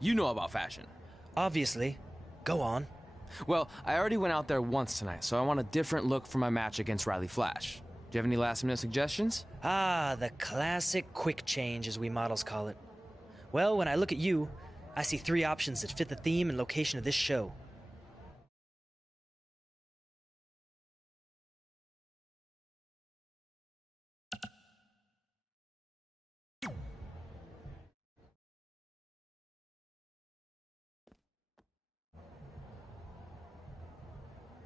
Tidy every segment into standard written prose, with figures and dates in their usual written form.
You know about fashion. Obviously. Go on. Well, I already went out there once tonight, so I want a different look for my match against Riley Flash. Do you have any last-minute suggestions? Ah, the classic quick change, as we models call it. Well, when I look at you, I see 3 options that fit the theme and location of this show.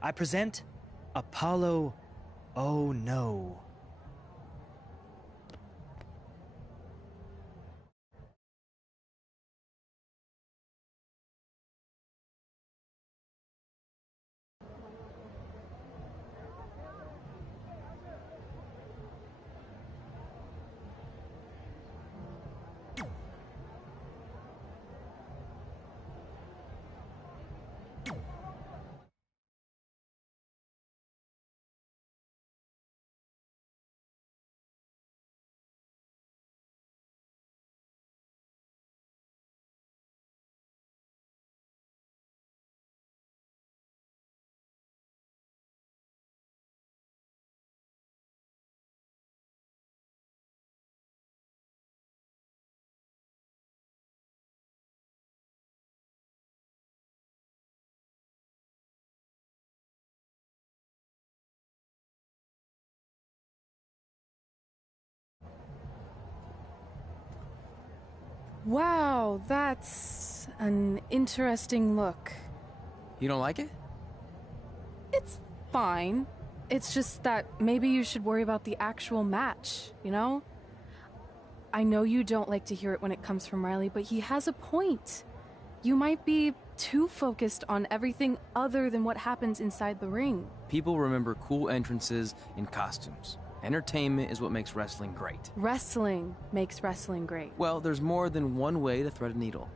I present Apollo. Oh no. Wow, that's an interesting look. You don't like it? It's fine. It's just that maybe you should worry about the actual match, you know? I know you don't like to hear it when it comes from Riley, but he has a point. You might be too focused on everything other than what happens inside the ring. People remember cool entrances and costumes. Entertainment is what makes wrestling great. Wrestling makes wrestling great. Well, there's more than one way to thread a needle.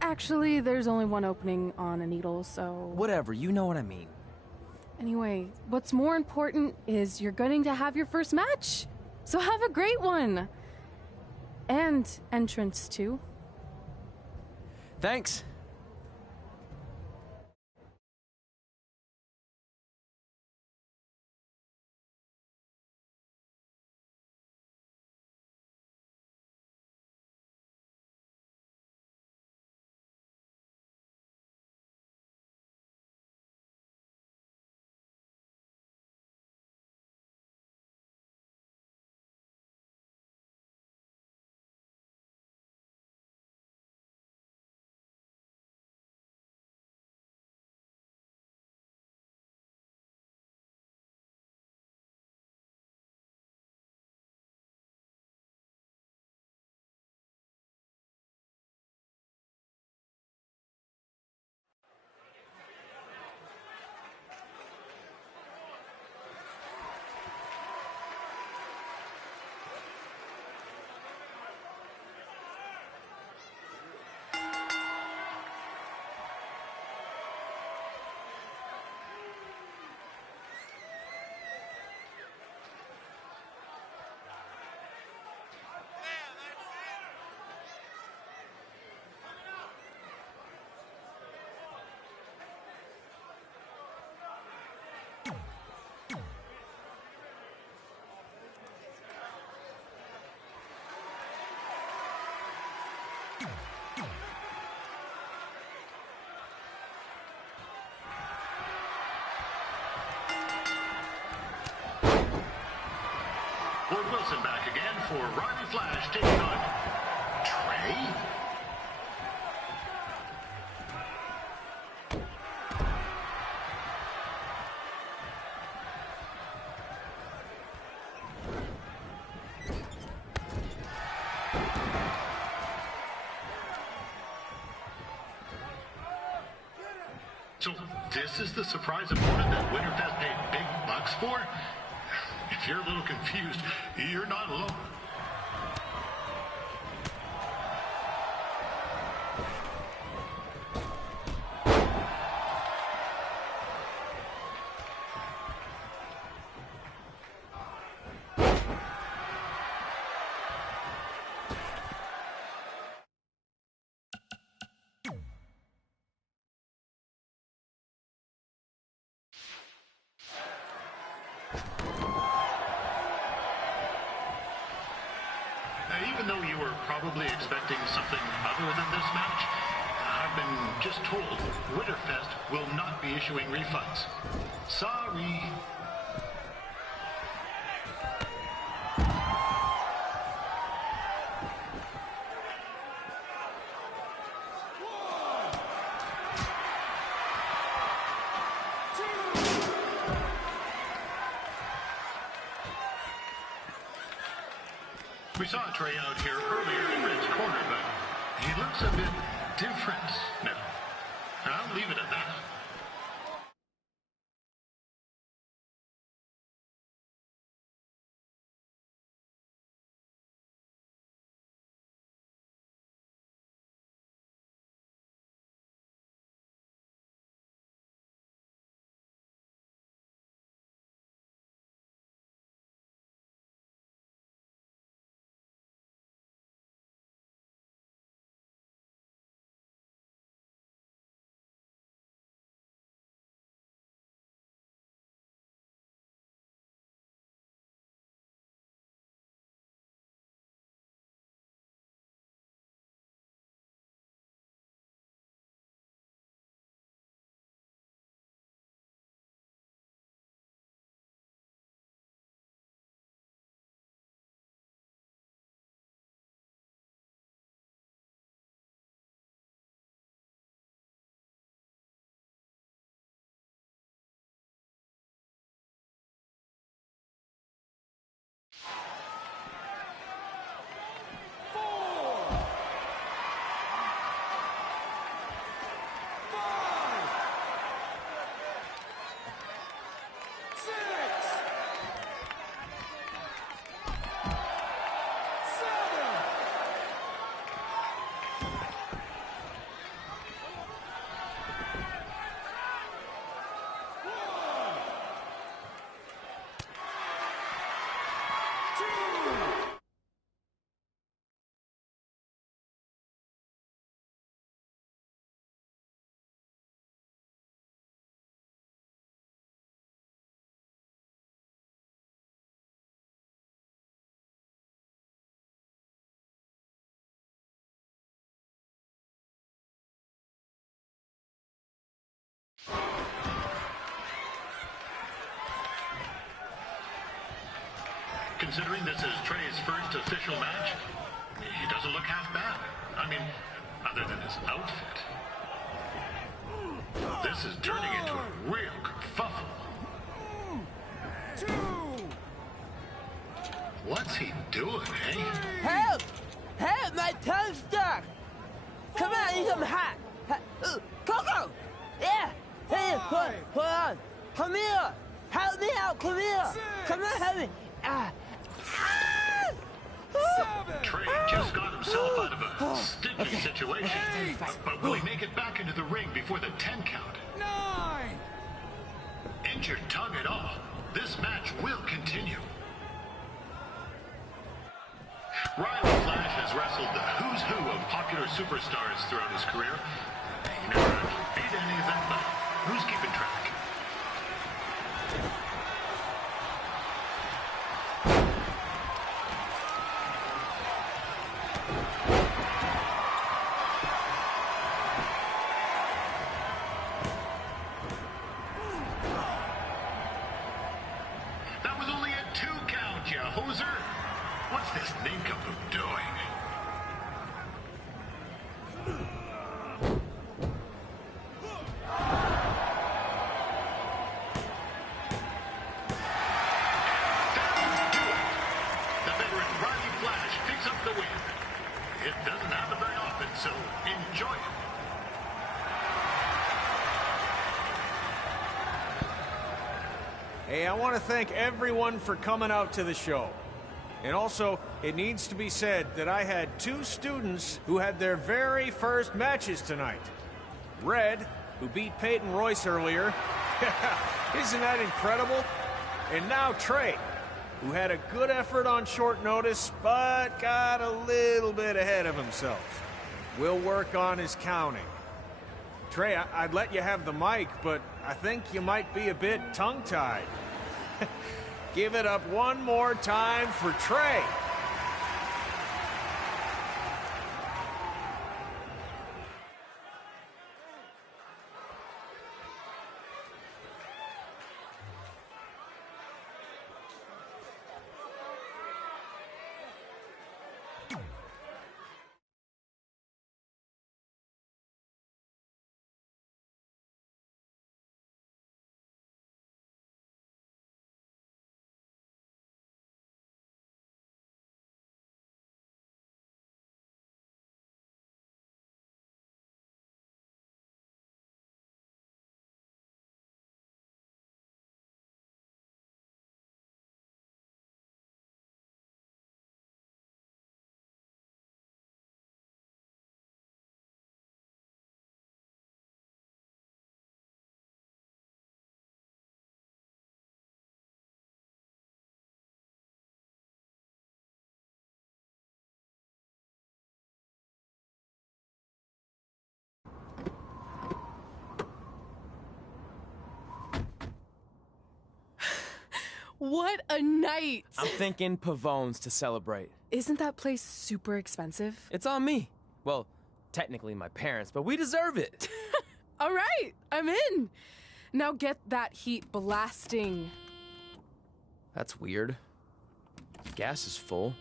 Actually, there's only one opening on a needle, so... Whatever, you know what I mean. Anyway, what's more important is you're going to have your first match. So have a great one. And entrance, too. Thanks. Ward Wilson back again for Riley Flash taking on Trey. So this is the surprise opponent that Winterfest paid big bucks for? If you're a little confused, you're not alone. even though you were probably expecting something other than this match, I've been just told Winterfest will not be issuing refunds. Sorry. We saw Trey out here earlier in Red's corner, but he looks a bit different now. I'll leave it at that. Considering this is Trey's first official match, he doesn't look half bad. I mean, other than his outfit. This is turning into a real kerfuffle. What's he doing, eh? Help! Help! My tongue's stuck! Come on, I need some hot! Coco! Yeah! Hey, hold on! Come here! Help me out! Come here! Come on, help me! Trey just got himself out of a sticky situation. But will he make it back into the ring before the 10 count? 9! Injured tongue at all. This match will continue. Riley Flash has wrestled the who's who of popular superstars throughout his career. He never actually beat any of them, but who's keeping track? That was only a 2 count, you hoser. What's this nincompoop doing? The veteran Riley Flash picks up the win. It doesn't happen very often, so enjoy it. Hey, I want to thank everyone for coming out to the show. And also, it needs to be said that I had 2 students who had their very first matches tonight. Red, who beat Peyton Royce earlier. Isn't that incredible? And now Trey, who had a good effort on short notice, but got a little bit ahead of himself. We'll work on his counting. Trey, I'd let you have the mic, but I think you might be a bit tongue-tied. Give it up one more time for Trey. What a night! I'm thinking Pavone's to celebrate. Isn't that place super expensive? It's on me. Well, technically my parents, but we deserve it. All right, I'm in. Now get that heat blasting. That's weird. Gas is full.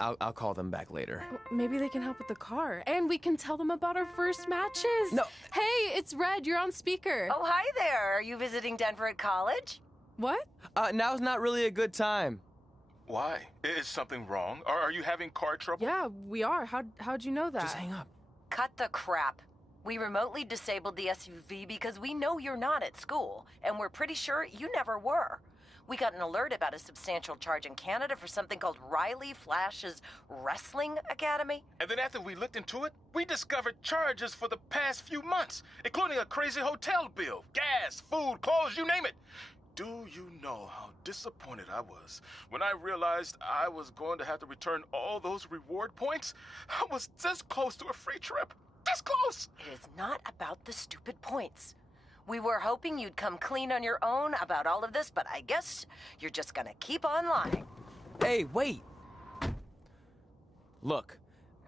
I'll call them back later. Maybe they can help with the car. And we can tell them about our first matches. No. Hey, it's Red. You're on speaker. Oh, hi there. Are you visiting Denver at college? What? Now's not really a good time. Why? Is something wrong? Or are you having car trouble? Yeah, we are. How'd you know that? Just hang up. Cut the crap. We remotely disabled the SUV because we know you're not at school, and we're pretty sure you never were. We got an alert about a substantial charge in Canada for something called Riley Flash's Wrestling Academy. And then after we looked into it, we discovered charges for the past few months, including a crazy hotel bill, gas, food, clothes, you name it. Do you know how disappointed I was when I realized I was going to have to return all those reward points? I was this close to a free trip. This close! It is not about the stupid points. We were hoping you'd come clean on your own about all of this, but I guess you're just gonna keep on lying. Hey, wait. Look,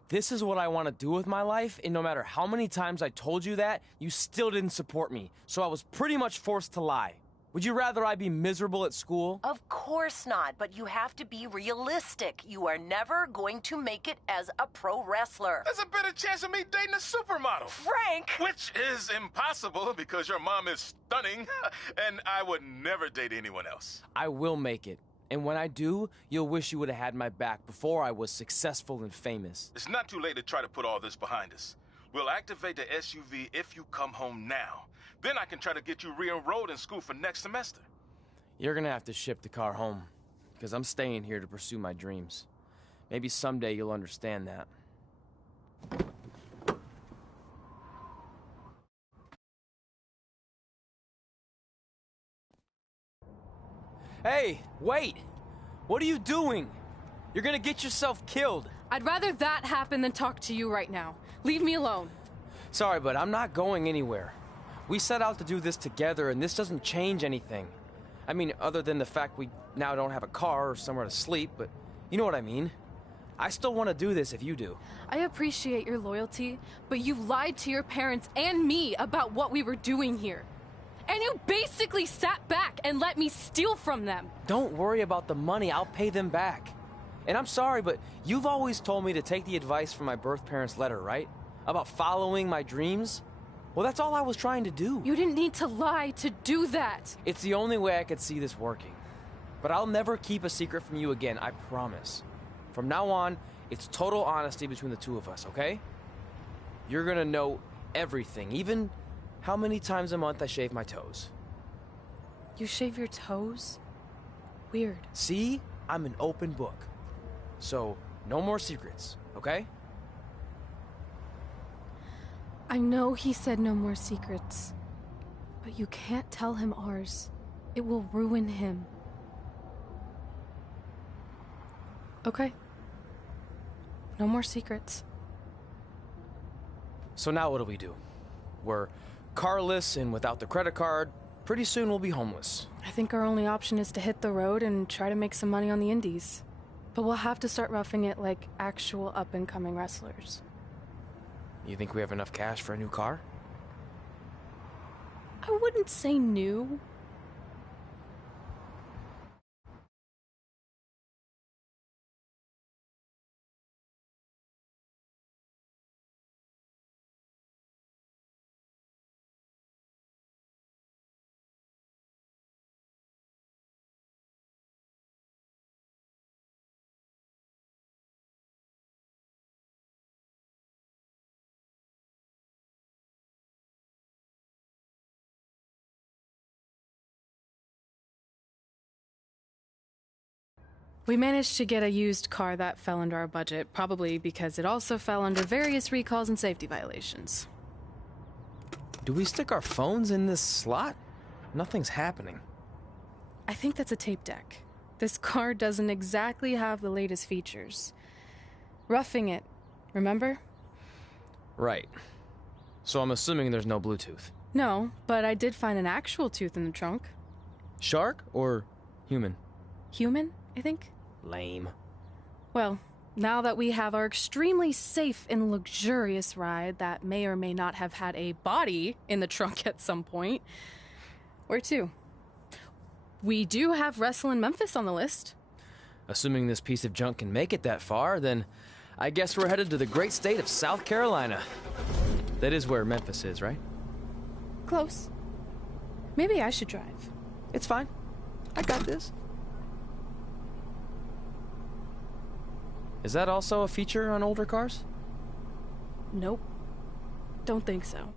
this is what I want to do with my life, and no matter how many times I told you that, you still didn't support me, so I was pretty much forced to lie. Would you rather I be miserable at school? Of course not, but you have to be realistic. You are never going to make it as a pro wrestler. There's a better chance of me dating a supermodel. Frank! Which is impossible because your mom is stunning, and I would never date anyone else. I will make it. And when I do, you'll wish you would have had my back before I was successful and famous. It's not too late to try to put all this behind us. We'll activate the SUV if you come home now. Then I can try to get you re-enrolled in school for next semester. You're gonna have to ship the car home, because I'm staying here to pursue my dreams. Maybe someday you'll understand that. Hey, wait! What are you doing? You're gonna get yourself killed. I'd rather that happen than talk to you right now. Leave me alone. Sorry, but I'm not going anywhere. We set out to do this together, and this doesn't change anything. I mean, other than the fact we now don't have a car or somewhere to sleep, but you know what I mean. I still want to do this if you do. I appreciate your loyalty, but you lied to your parents and me about what we were doing here. And you basically sat back and let me steal from them. Don't worry about the money, I'll pay them back. And I'm sorry, but you've always told me to take the advice from my birth parents' letter, right? About following my dreams? Well, that's all I was trying to do. You didn't need to lie to do that. It's the only way I could see this working. But I'll never keep a secret from you again, I promise. From now on, it's total honesty between the two of us, okay? You're gonna know everything, even how many times a month I shave my toes. You shave your toes? Weird. See? I'm an open book. So, no more secrets, okay? I know he said no more secrets, but you can't tell him ours. It will ruin him. Okay. No more secrets. So now what do we do? We're carless and without the credit card. Pretty soon we'll be homeless. I think our only option is to hit the road and try to make some money on the indies. But we'll have to start roughing it like actual up-and-coming wrestlers. You think we have enough cash for a new car? I wouldn't say new. We managed to get a used car that fell under our budget, probably because it also fell under various recalls and safety violations. Do we stick our phones in this slot? Nothing's happening. I think that's a tape deck. This car doesn't exactly have the latest features. Roughing it, remember? Right. So I'm assuming there's no Bluetooth. No, but I did find an actual tooth in the trunk. Shark or human? Human, I think. Lame. Well, now that we have our extremely safe and luxurious ride that may or may not have had a body in the trunk at some point, where to? We do have Wrestle in Memphis on the list. Assuming this piece of junk can make it that far, then I guess we're headed to the great state of South Carolina. That is where Memphis is, right? Close. Maybe I should drive. It's fine. I got this. Is that also a feature on older cars? Nope. Don't think so.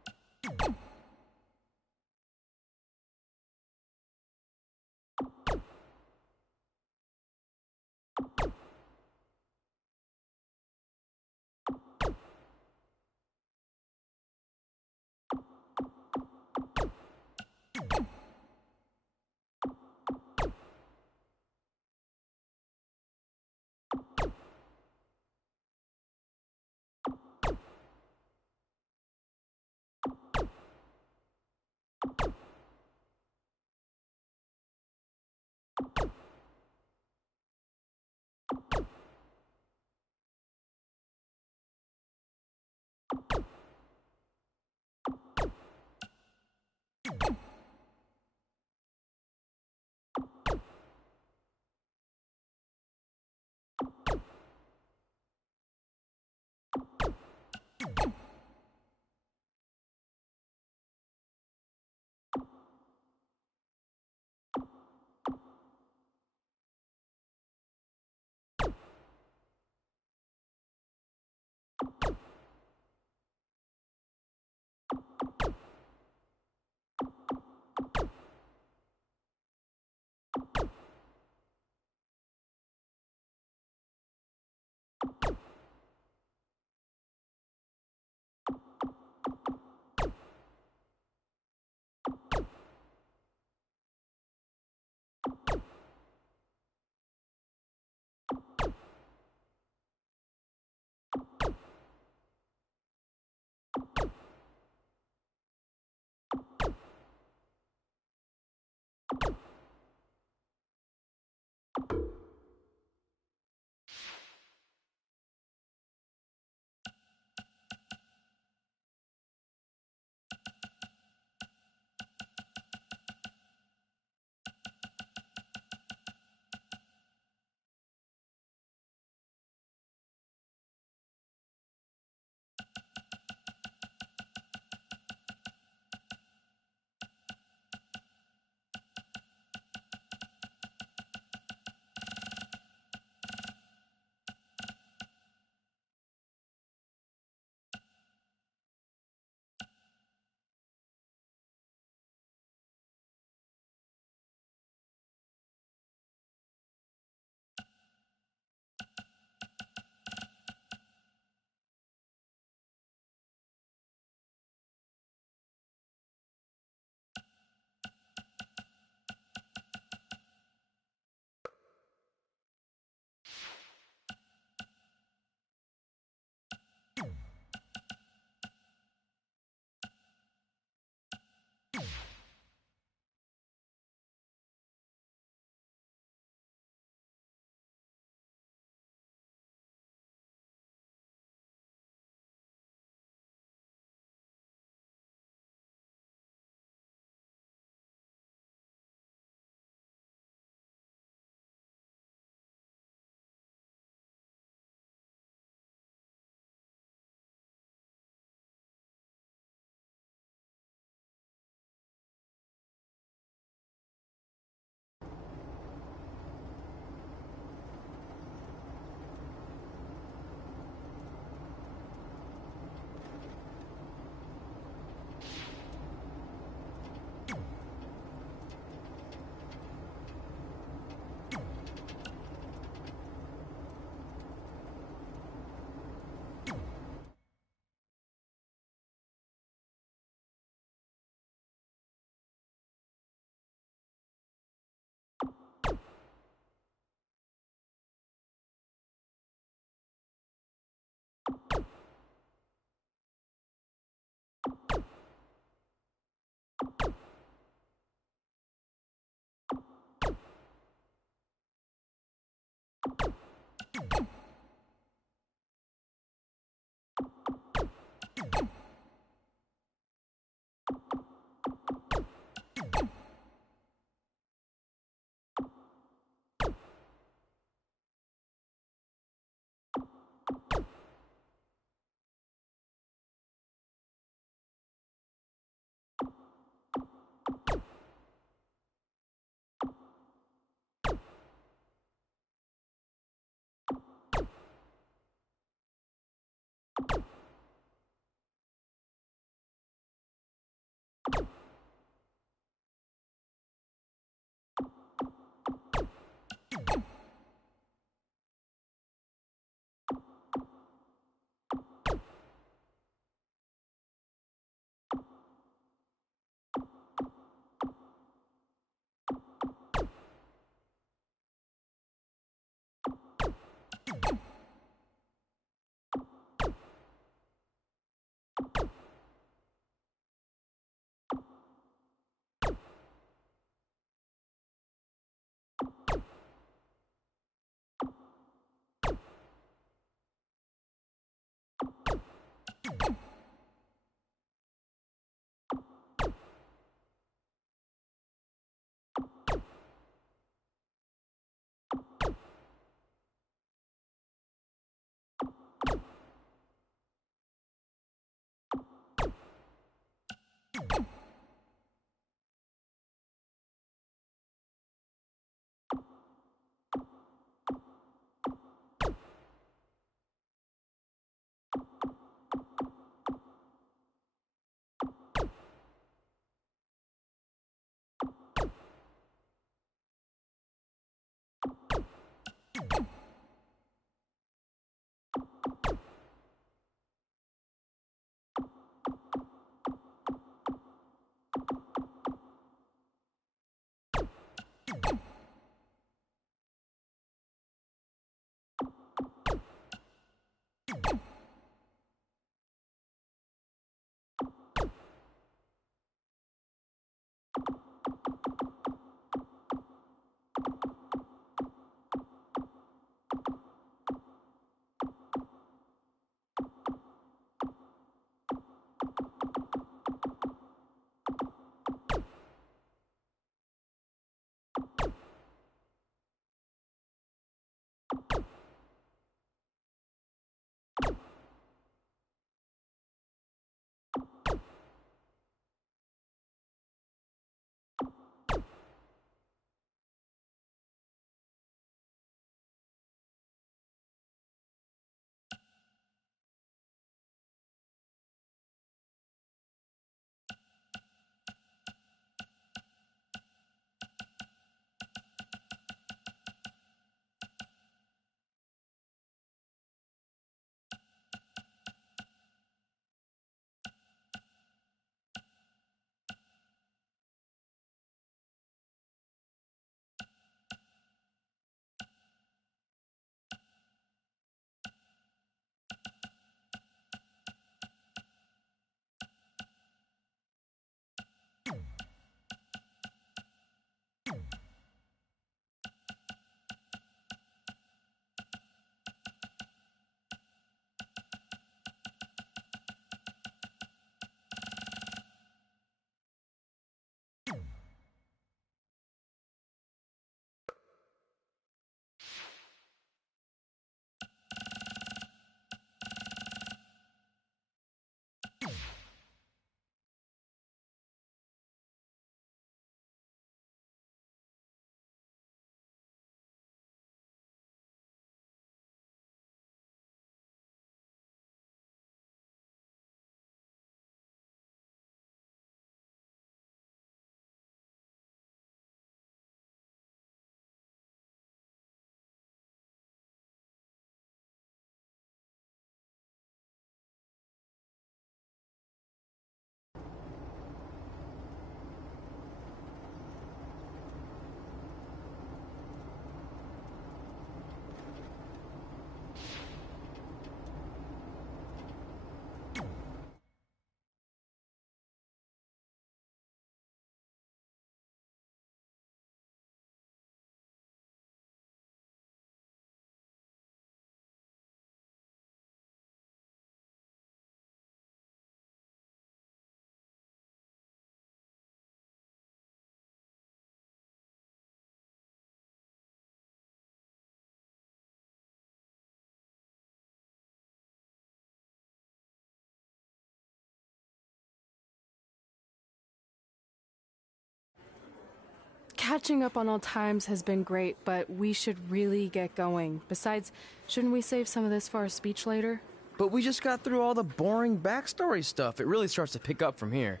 Catching up on old times has been great, but we should really get going. Besides, shouldn't we save some of this for our speech later? But we just got through all the boring backstory stuff. It really starts to pick up from here.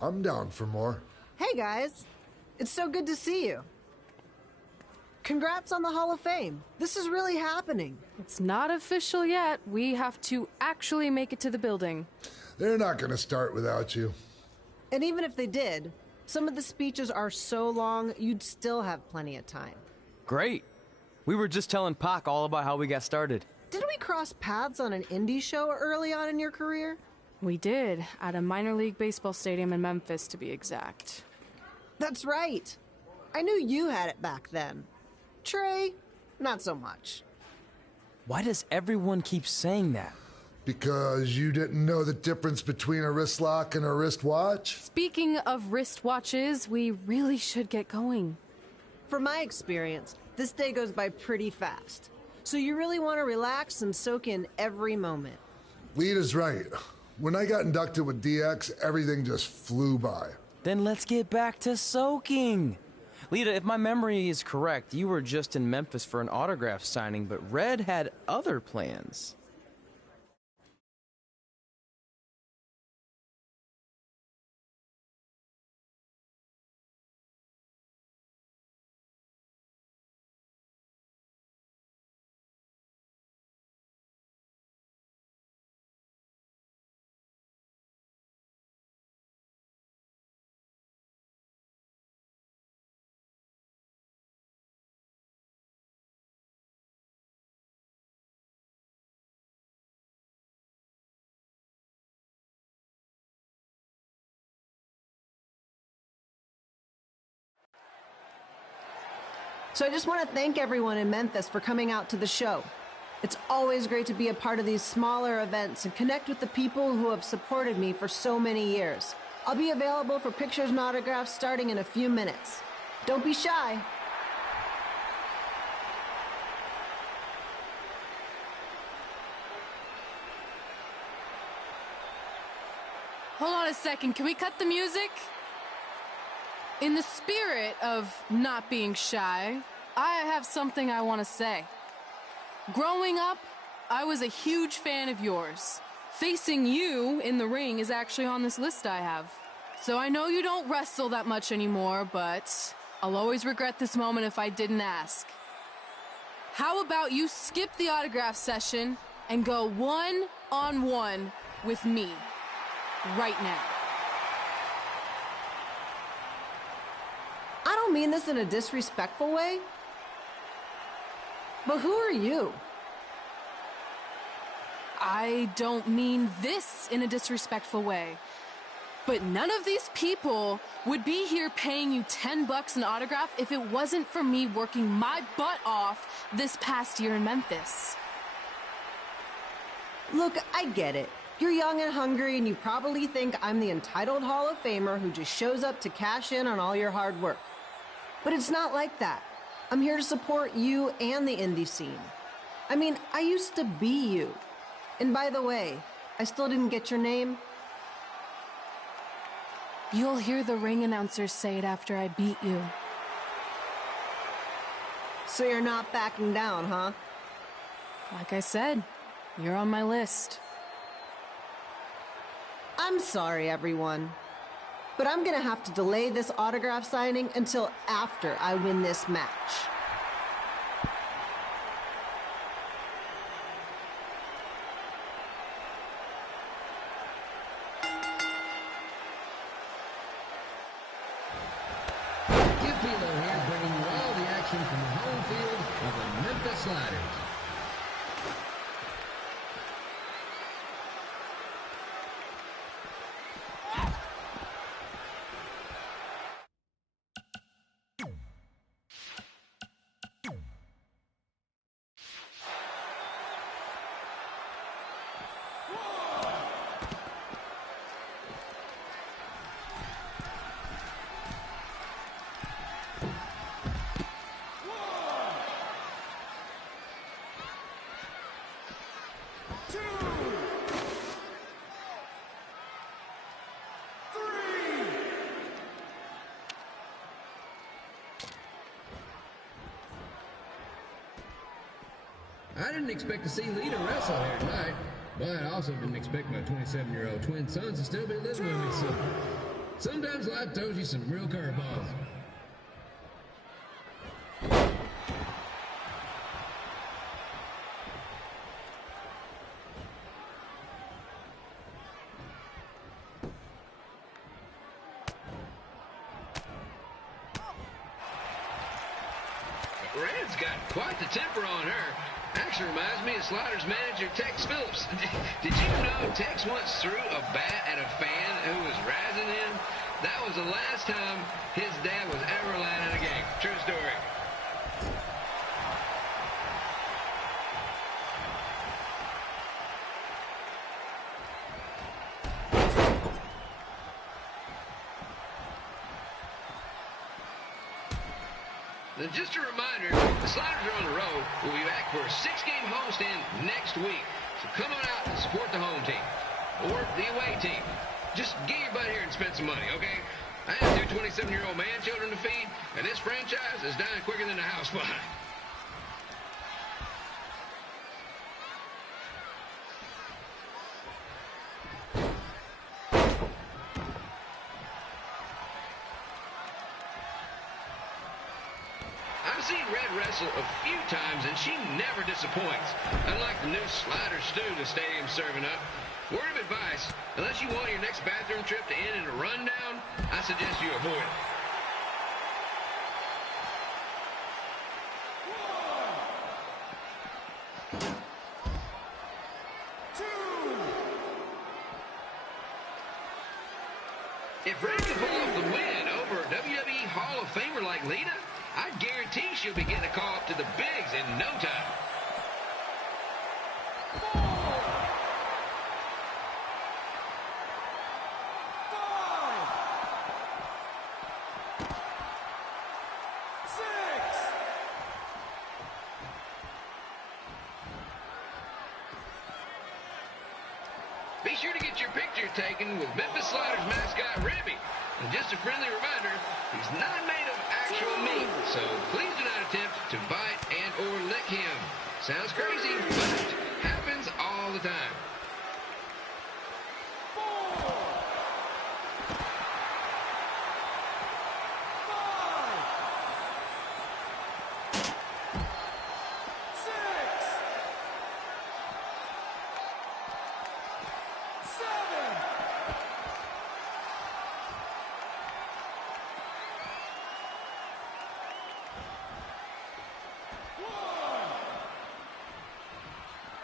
I'm down for more. Hey guys, it's so good to see you. Congrats on the Hall of Fame. This is really happening. It's not official yet. We have to actually make it to the building. They're not gonna start without you. And even if they did, some of the speeches are so long, you'd still have plenty of time. Great. We were just telling Pac all about how we got started. Didn't we cross paths on an indie show early on in your career? We did, at a minor league baseball stadium in Memphis, to be exact. That's right. I knew you had it back then. Trey, not so much. Why does everyone keep saying that? Because you didn't know the difference between a wrist lock and a wristwatch? Speaking of wristwatches, we really should get going. From my experience, this day goes by pretty fast. So you really want to relax and soak in every moment. Lita's right. When I got inducted with DX, everything just flew by. Then let's get back to soaking. Lita, if my memory is correct, you were just in Memphis for an autograph signing, but Red had other plans. So I just want to thank everyone in Memphis for coming out to the show. It's always great to be a part of these smaller events and connect with the people who have supported me for so many years. I'll be available for pictures and autographs starting in a few minutes. Don't be shy. Hold on a second, can we cut the music? In the spirit of not being shy, I have something I want to say. Growing up, I was a huge fan of yours. Facing you in the ring is actually on this list I have. So I know you don't wrestle that much anymore, but I'll always regret this moment if I didn't ask. How about you skip the autograph session and go one-on-one with me right now? I don't mean this in a disrespectful way, but who are you? I don't mean this in a disrespectful way, but none of these people would be here paying you $10 an autograph if it wasn't for me working my butt off this past year in Memphis. Look, I get it. You're young and hungry, and you probably think I'm the entitled Hall of Famer who just shows up to cash in on all your hard work. But it's not like that. I'm here to support you and the indie scene. I mean, I used to be you. And by the way, I still didn't get your name. You'll hear the ring announcers say it after I beat you. So you're not backing down, huh? Like I said, you're on my list. I'm sorry, everyone. But I'm gonna have to delay this autograph signing until after I win this match. Skip Philo here, bringing you all the action from the home field of the Memphis Sliders. I didn't expect to see Lita wrestle here tonight, but I also didn't expect my 27-year-old twin sons to still be living with me, so sometimes life throws you some real curveballs. Red's got quite the temper on her. Actually reminds me of Sliders manager Tex Phillips. Did you know Tex once threw a bat at a fan who was razzing him? That was the last time his dad was ever allowed in a game. True story. Now, just a reminder, the Sliders are on the road. We'll be back for a 6-game homestand next week. So come on out and support the home team or the away team. Just get your butt here and spend some money, okay? I have 2 27-year-old man children to feed, and this franchise is dying quicker than the house fly. I've seen Red wrestle a few times, and she never disappoints. Unlike the new Slider stew the stadium's serving up. Word of advice, unless you want your next bathroom trip to end in a rundown, I suggest you avoid it. If Red can pull off the win over a WWE Hall of Famer like Lita, I guarantee she'll be getting a call up to the bigs in no time. 4, 5, 6. Be sure to get your picture taken with Memphis Sliders mascot Ribby. And just a friendly reminder, he's not made of actual meat, so please do not attempt to bite and or lick him. Sounds crazy, but happens all the time. 4,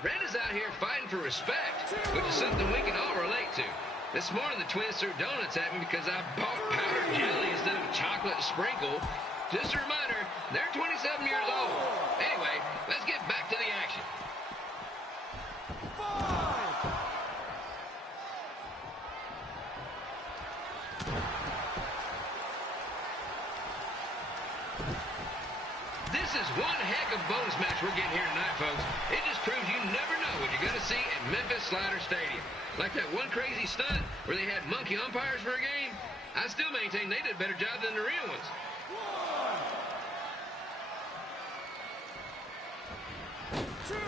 Red is out here fighting for respect, which is something we can all relate to. This morning, the twins threw donuts at me because I bought powdered jelly instead of chocolate sprinkle. Just a reminder, they're 27 years old. Anyway, let's get back to the action. 5. This is one heck of a bonus match we're getting here tonight, folks. It just proves you never know what you're going to see at Memphis Slider Stadium. Like that one crazy stunt where they had monkey umpires for a game. I still maintain they did a better job than the real ones. 2.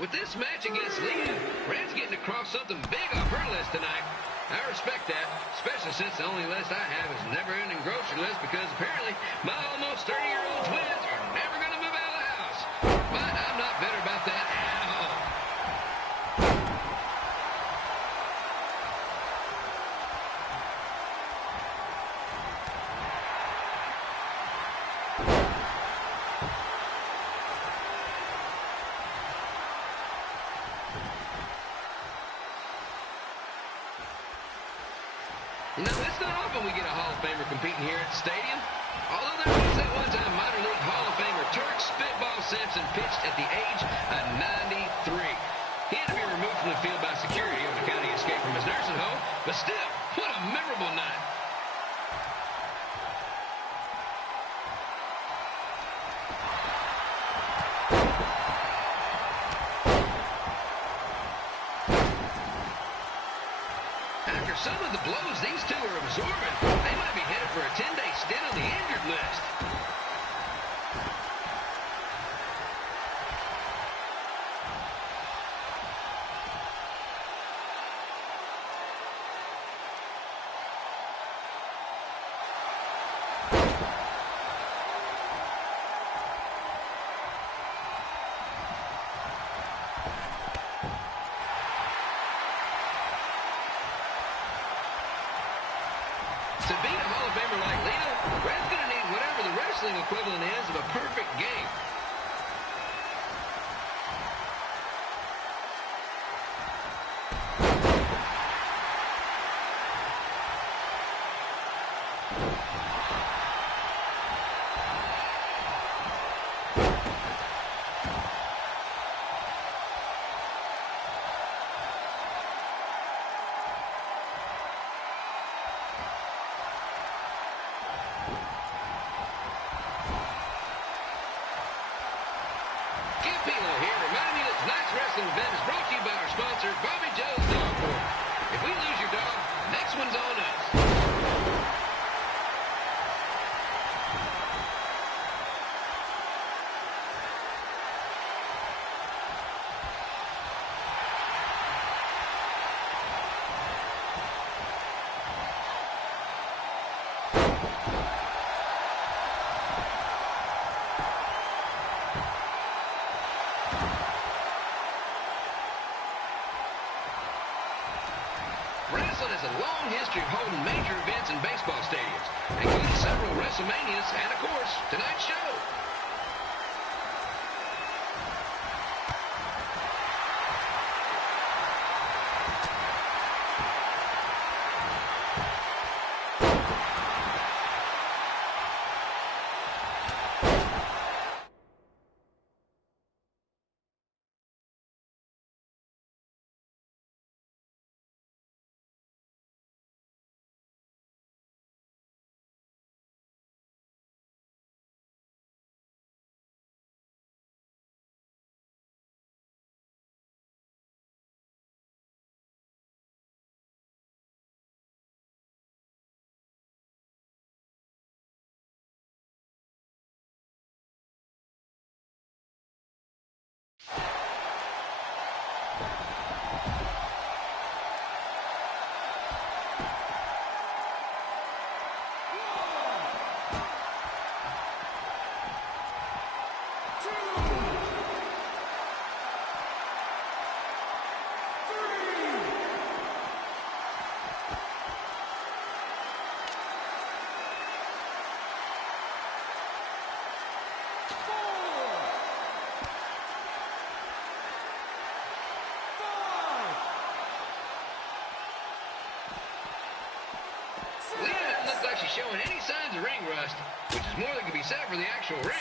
With this match against Lita, Red's getting across something big off her list tonight. I respect that, especially since the only list I have is never-ending grocery list because apparently my almost 30-year-old twins are never going to move out of the house. But I'm not bitter about that at all. You know, it's not often we get a Hall of Famer competing here at the stadium. Although there was that one time minor league Hall of Famer Turk Spitball Simpson pitched at the age of 93. He had to be removed from the field by security on account of the escape from his nursing home, but still, what a memorable night. After some of the blows these two are absorbing, they might be headed for a 10-day stint on the injured list. To beat a Hall of Famer like Lita, Red's going to need whatever the wrestling equivalent is of a perfect game. Event is brought to you by our sponsor, Bobby Joe's Dog Park. If we lose your dog, next one's on us. Wrestling has a long history of holding major events in baseball stadiums, including several WrestleManias and, of course, tonight's show. Lita doesn't look like she's showing any signs of ring rust, which is more than can be said for the actual ring.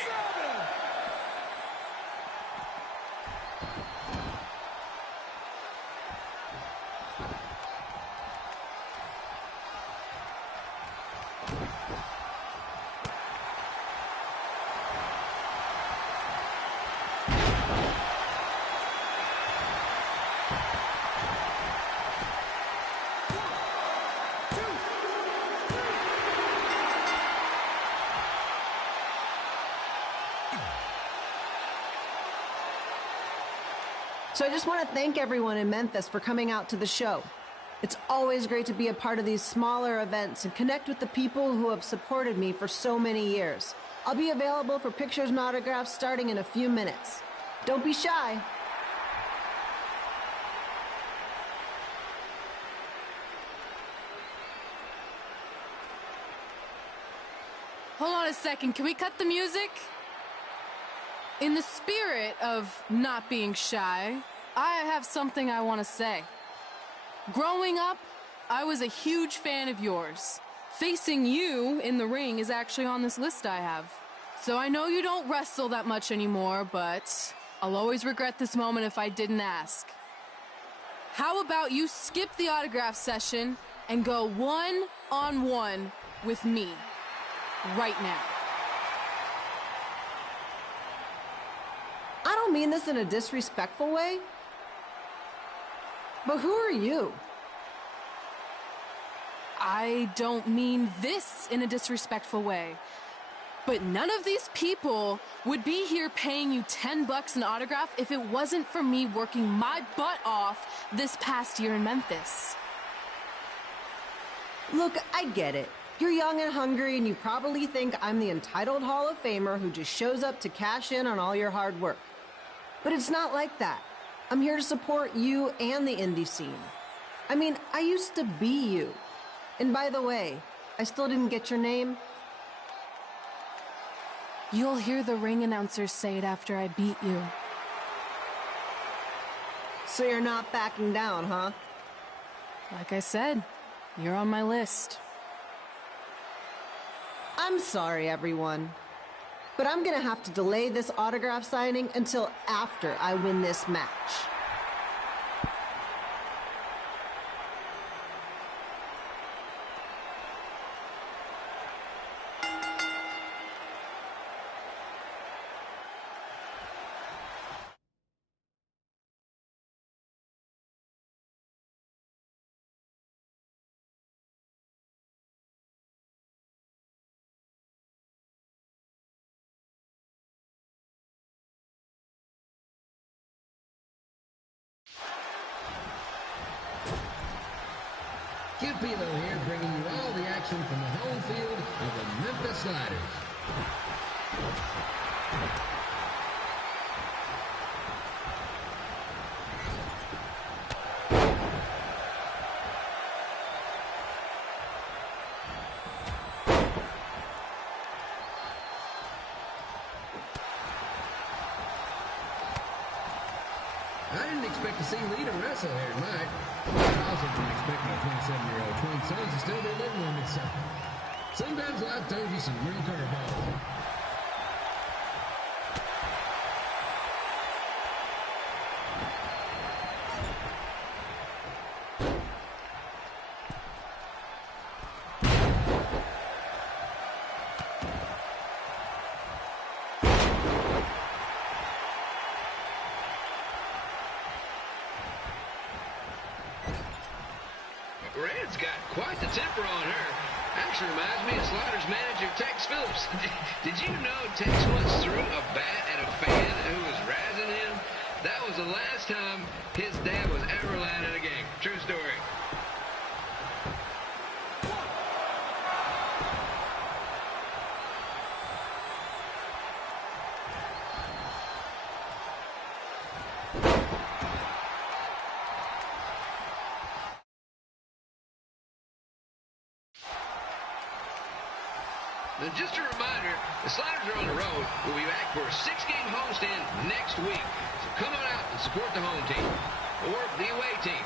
So I just want to thank everyone in Memphis for coming out to the show. It's always great to be a part of these smaller events and connect with the people who have supported me for so many years. I'll be available for pictures and autographs starting in a few minutes. Don't be shy. Hold on a second, can we cut the music? In the spirit of not being shy, I have something I want to say. Growing up, I was a huge fan of yours. Facing you in the ring is actually on this list I have. So I know you don't wrestle that much anymore, but I'll always regret this moment if I didn't ask. How about you skip the autograph session and go one-on-one with me right now? I don't mean this in a disrespectful way, but who are you? I don't mean this in a disrespectful way, but none of these people would be here paying you $10 an autograph if it wasn't for me working my butt off this past year in Memphis. Look, I get it. You're young and hungry, and you probably think I'm the entitled Hall of Famer who just shows up to cash in on all your hard work. But it's not like that. I'm here to support you and the indie scene. I mean, I used to be you. And by the way, I still didn't get your name. You'll hear the ring announcers say it after I beat you. So you're not backing down, huh? Like I said, you're on my list. I'm sorry, everyone. But I'm gonna have to delay this autograph signing until after I win this match. Campilo here, bringing you all the action from the home field of the Memphis Sliders. I didn't expect to see Lita wrestle here tonight. I also didn't expect my 27-year-old twin sons to still be living with me, so sometimes life throws you some real curveballs. Red's got quite the temper on her. Actually reminds me of Sliders manager Tex Phillips. Did you know Tex once threw a bat at a fan who was razzing him? That was the last time his dad was ever allowed in a game. True story. Now, just a reminder, the Sliders are on the road. We'll be back for a 6-game homestand next week. So come on out and support the home team or the away team.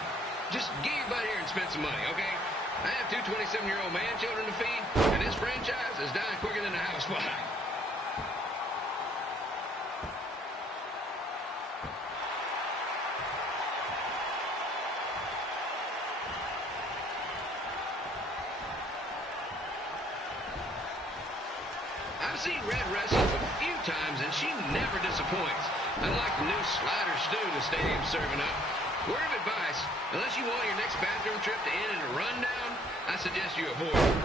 Just get your butt here and spend some money, okay? I have 2 27-year-old man children to feed, and this franchise is dying quicker than a house fly. I've seen Red wrestle a few times, and she never disappoints. Unlike the new Slider stew the stadium's serving up. Word of advice, unless you want your next bathroom trip to end in a rundown, I suggest you avoid.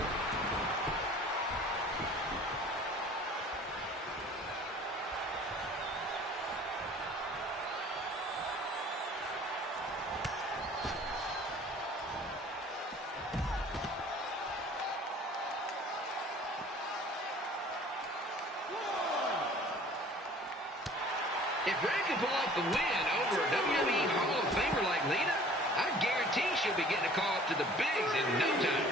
If Red can pull off the win over a WWE Hall of Famer like Lita, I guarantee she'll be getting a call up to the bigs in no time.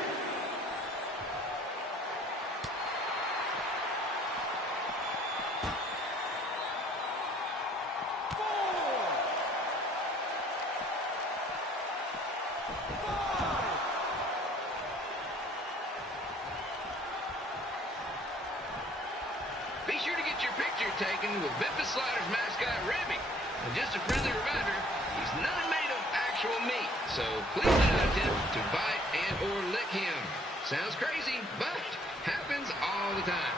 Be sure to get your picture taken with Memphis Sliders mascot Remy. And just a friendly reminder, he's not made of actual meat, so please do not attempt to bite and or lick him. Sounds crazy, but happens all the time.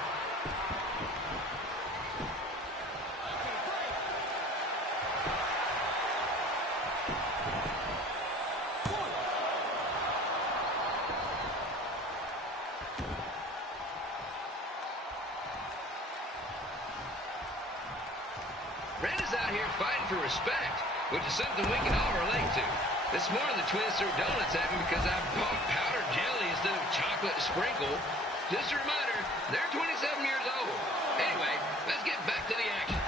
Red is out here fighting for respect, which is something we can all relate to. This morning the twins threw donuts at me because I bought powdered jelly instead of chocolate sprinkle. Just a reminder, they're 27 years old. Anyway, let's get back to the action.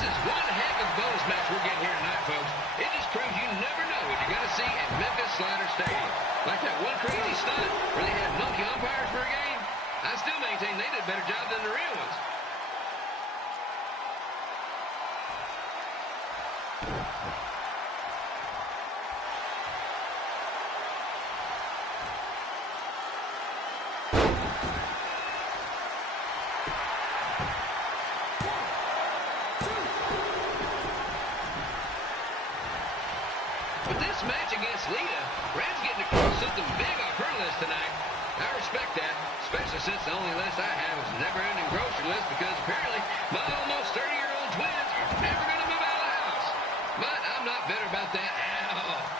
This is one heck of a bonus match we're getting here tonight, folks. It just proves you never know what you're going to see at Memphis Slider Stadium. Like that one crazy stunt where they had monkey umpires for a game. I still maintain they did a better job than the real ones. With this match against Lita, Red's getting across something big off her list tonight. I respect that, especially since the only list I have is a never-ending grocery list because apparently my almost 30-year-old twins are never going to move out of the house. But I'm not bitter about that at all.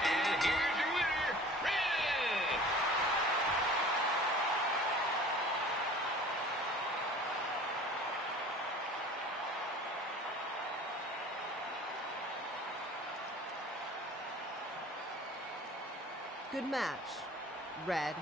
And here's your winner, Red! Good match, Red.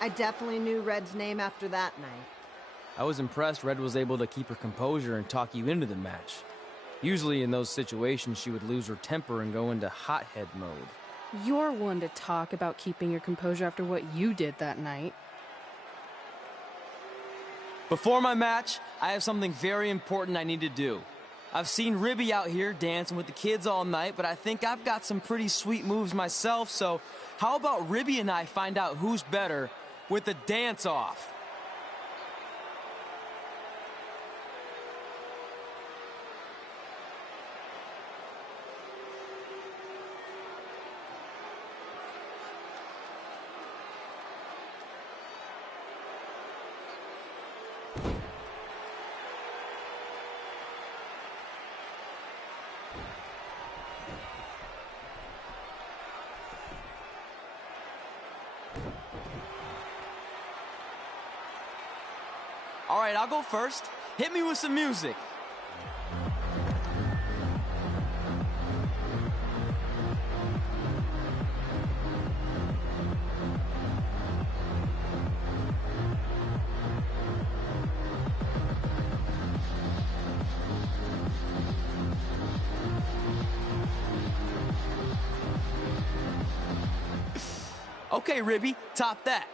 I definitely knew Red's name after that night. I was impressed Red was able to keep her composure and talk you into the match. Usually in those situations, she would lose her temper and go into hothead mode. You're one to talk about keeping your composure after what you did that night. Before my match, I have something very important I need to do. I've seen Ribby out here dancing with the kids all night, but I think I've got some pretty sweet moves myself, so how about Ribby and I find out who's better with the dance-off? All right, I'll go first. Hit me with some music. Okay, Ribby, top that.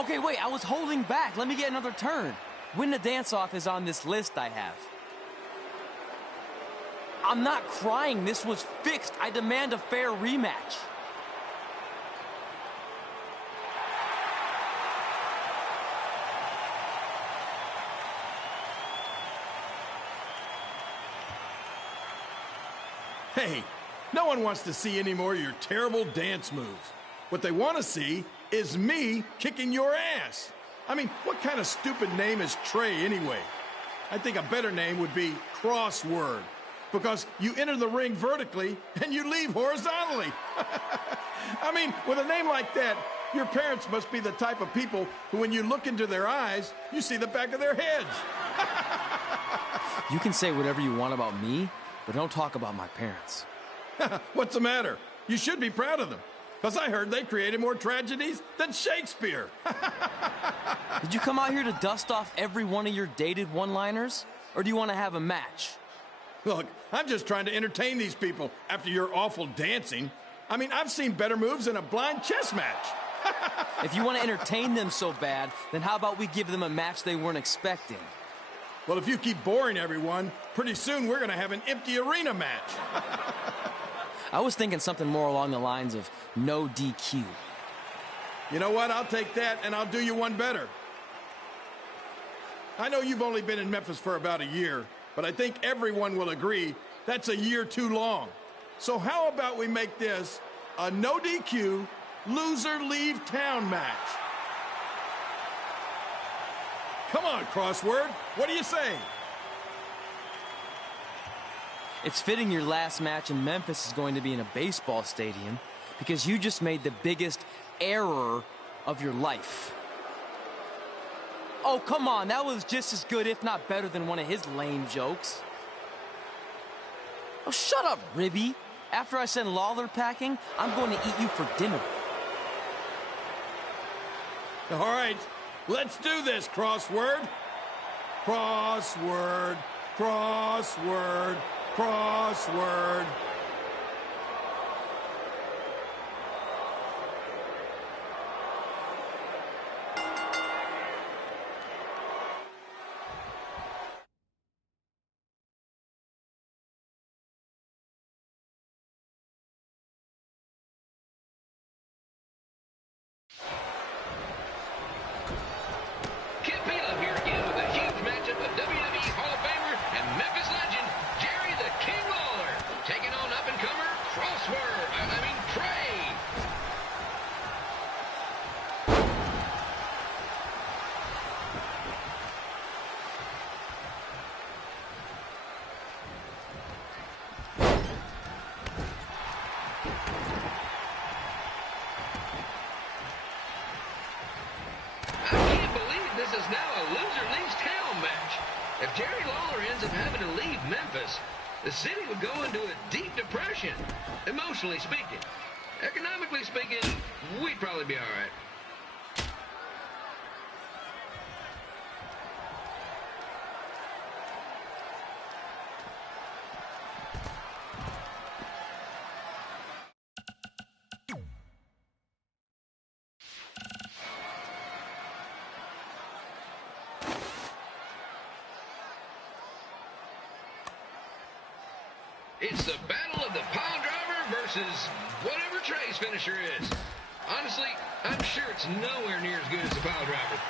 Okay, wait, I was holding back. Let me get another turn. Win the dance-off is on this list I have. I'm not crying. This was fixed. I demand a fair rematch. Hey, no one wants to see any more of your terrible dance moves. What they want to see is me kicking your ass. I mean, what kind of stupid name is Trey anyway? I think a better name would be Crossword, because you enter the ring vertically and you leave horizontally. I mean, with a name like that, your parents must be the type of people who, when you look into their eyes, you see the back of their heads. You can say whatever you want about me, but don't talk about my parents. What's the matter? You should be proud of them, because I heard they created more tragedies than Shakespeare. Did you come out here to dust off every one of your dated one-liners? Or do you want to have a match? Look, I'm just trying to entertain these people after your awful dancing. I mean, I've seen better moves in a blind chess match. If you want to entertain them so bad, then how about we give them a match they weren't expecting? Well, if you keep boring everyone, pretty soon we're going to have an empty arena match. I was thinking something more along the lines of no DQ. You know what? I'll take that, and I'll do you one better. I know you've only been in Memphis for about a year, but I think everyone will agree that's a year too long. So how about we make this a no DQ, loser leave town match? Come on, Crossword. What do you say? It's fitting your last match in Memphis is going to be in a baseball stadium because you just made the biggest error of your life. Oh, come on. That was just as good, if not better, than one of his lame jokes. Oh, shut up, Ribby. After I send Lawler packing, I'm going to eat you for dinner. All right. Let's do this, Crossword. Crossword, crossword, crossword. If Jerry Lawler ends up having to leave Memphis, the city would go into a deep depression, emotionally speaking. Economically speaking, we'd probably be all right. It's the battle of the pile driver versus whatever Trey's finisher is. Honestly, I'm sure it's nowhere near as good as the pile driver.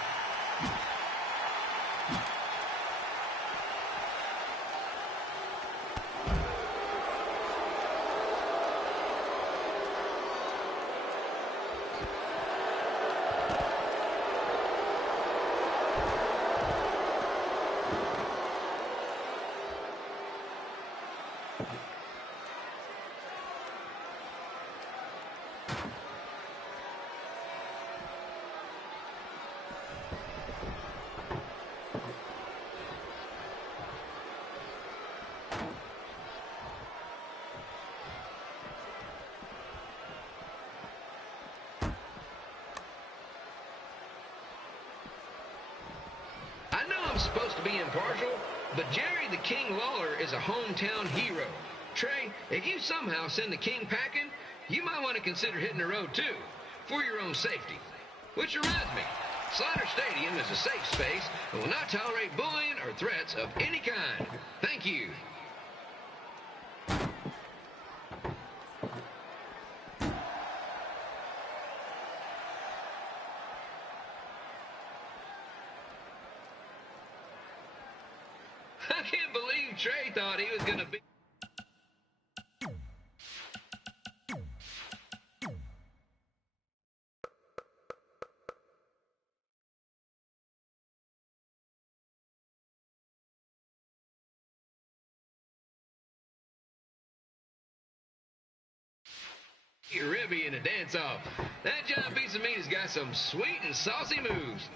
Supposed to be impartial, but Jerry the King Lawler is a hometown hero. Trey, if you somehow send the King packing, you might want to consider hitting the road too, for your own safety. Which reminds me, Slider Stadium is a safe space and will not tolerate bullying or threats of any kind. Thank you. I can't believe Trey thought he was going to be... Ribby in a dance-off. That giant piece of meat has got some sweet and saucy moves.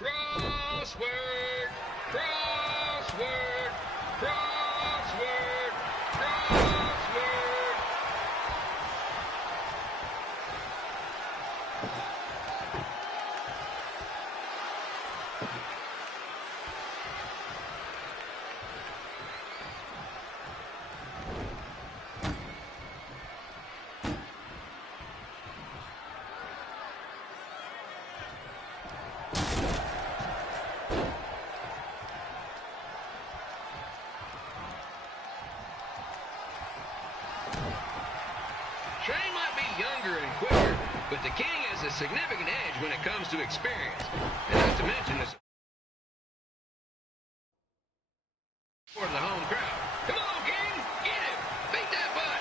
Crossword, crossword, crossword, crossword. Trey might be younger and quicker, but the King has a significant edge when it comes to experience. And not to mention this for the home crowd. Come on, King! Get him! Beat that butt!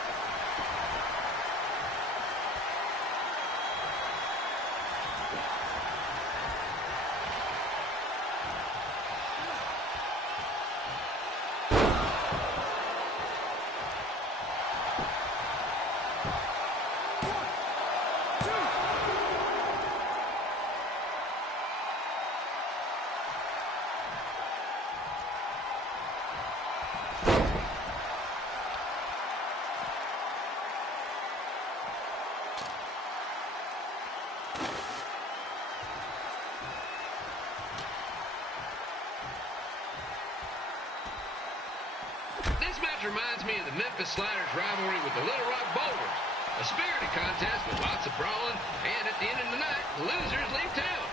This match reminds me of the Memphis Sliders rivalry with the Little Rock Boulders. A spirited contest with lots of brawling, and at the end of the night, losers leave town.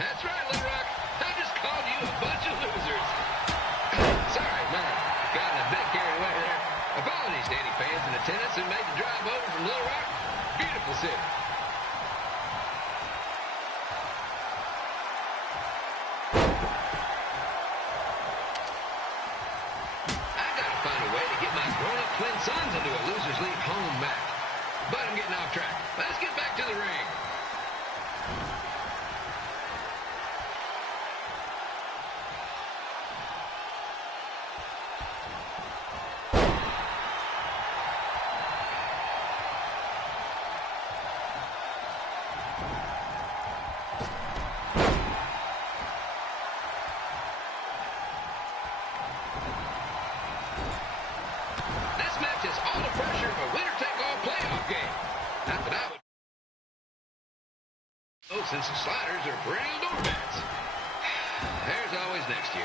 That's right, Little Rock. I just called you a bunch of losers. Sorry, man. Gotten a bit carried away there. Apologies to any fans in attendance who made the drive over from Little Rock. Beautiful city. Twin Sons into a losers leave home match. But I'm getting off track. Let's get back to the ring. since the Sliders are perennial doormats. There's always next year.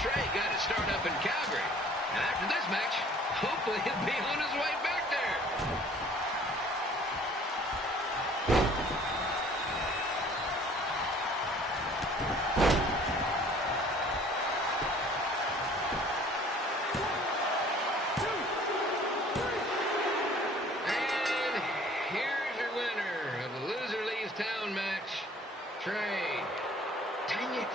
Trey got his start up in Calgary. And after this match, hopefully he'll be on his way back there. And here's your winner of the Loser Leaves Town match, Trey. Dang it.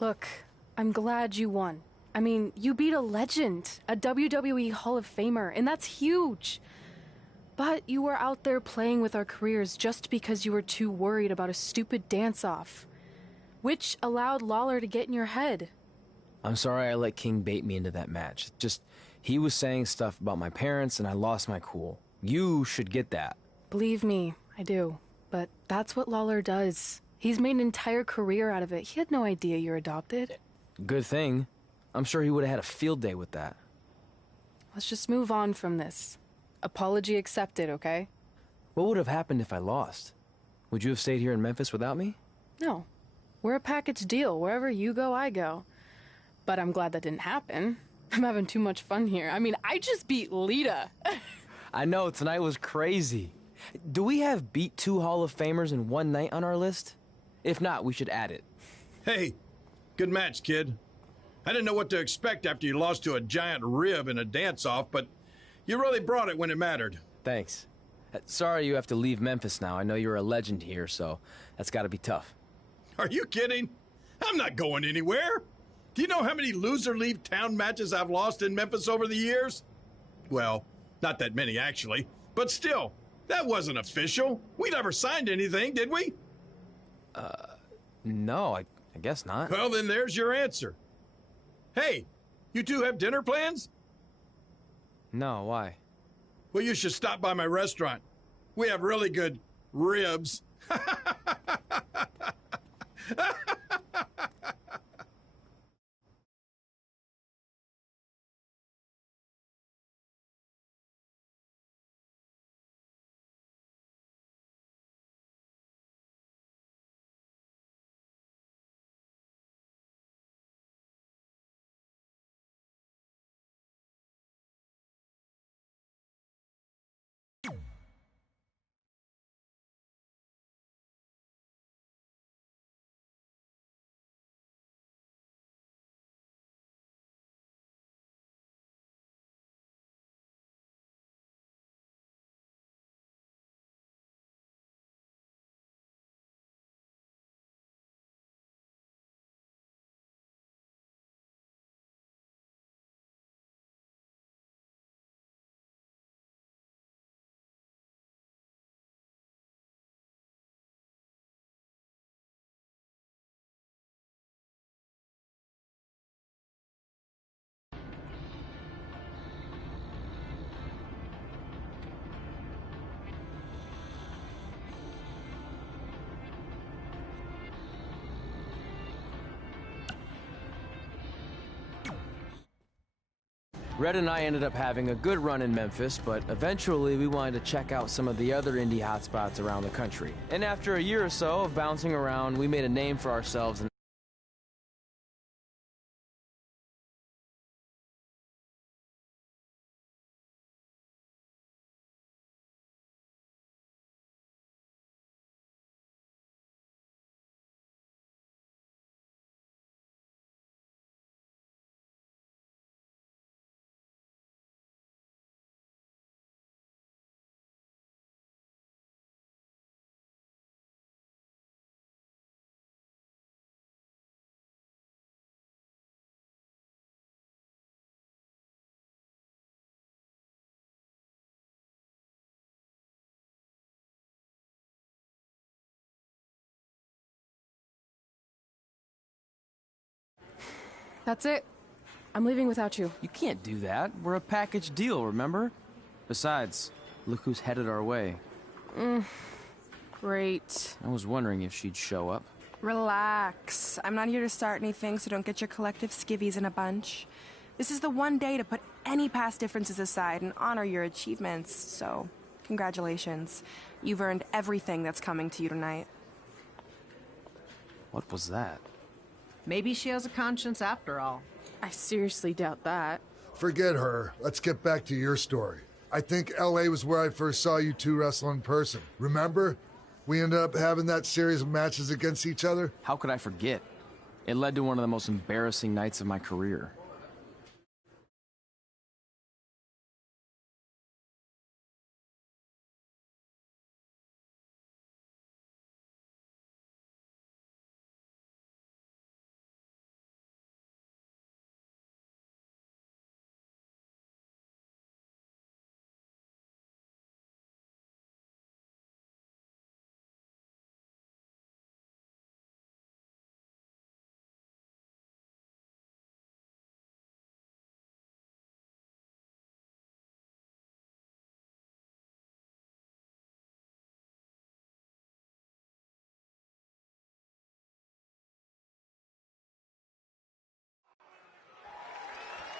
Look, I'm glad you won. I mean, you beat a legend, a WWE Hall of Famer, and that's huge. But you were out there playing with our careers just because you were too worried about a stupid dance-off, which allowed Lawler to get in your head. I'm sorry I let King bait me into that match. Just, he was saying stuff about my parents and I lost my cool. You should get that. Believe me, I do. But that's what Lawler does. He's made an entire career out of it. He had no idea you're adopted. Good thing. I'm sure he would have had a field day with that. Let's just move on from this. Apology accepted, okay? What would have happened if I lost? Would you have stayed here in Memphis without me? No. We're a package deal. Wherever you go, I go. But I'm glad that didn't happen. I'm having too much fun here. I mean, I just beat Lita. I know, tonight was crazy. Do we have beat 2 Hall of Famers in one night on our list? If not, we should add it. Hey, good match, kid. I didn't know what to expect after you lost to a giant rib in a dance-off, but you really brought it when it mattered. Thanks. Sorry you have to leave Memphis now. I know you're a legend here, so that's gotta be tough. Are you kidding? I'm not going anywhere. Do you know how many loser leave town matches I've lost in Memphis over the years? Well, not that many, actually. But still, that wasn't official. We never signed anything, did we? No, I guess not. Well, then there's your answer. Hey, you two have dinner plans? No, why? Well, you should stop by my restaurant. We have really good ribs. Red and I ended up having a good run in Memphis, but eventually we wanted to check out some of the other indie hotspots around the country. And after a year or so of bouncing around, we made a name for ourselves. That's it. I'm leaving without you. You can't do that. We're a package deal, remember? Besides, look who's headed our way. Great. I was wondering if she'd show up. Relax. I'm not here to start anything, so don't get your collective skivvies in a bunch. This is the one day to put any past differences aside and honor your achievements, so congratulations. You've earned everything that's coming to you tonight. What was that? Maybe she has a conscience after all. I seriously doubt that. Forget her. Let's get back to your story. I think L.A. was where I first saw you two wrestle in person. Remember? We ended up having that series of matches against each other. How could I forget? It led to one of the most embarrassing nights of my career.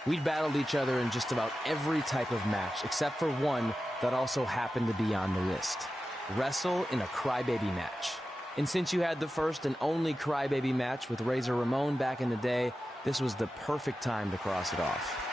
We'd battled each other in just about every type of match, except for one that also happened to be on the list. Wrestle in a Crybaby match. And since you had the first and only Crybaby match with Razor Ramon back in the day, this was the perfect time to cross it off.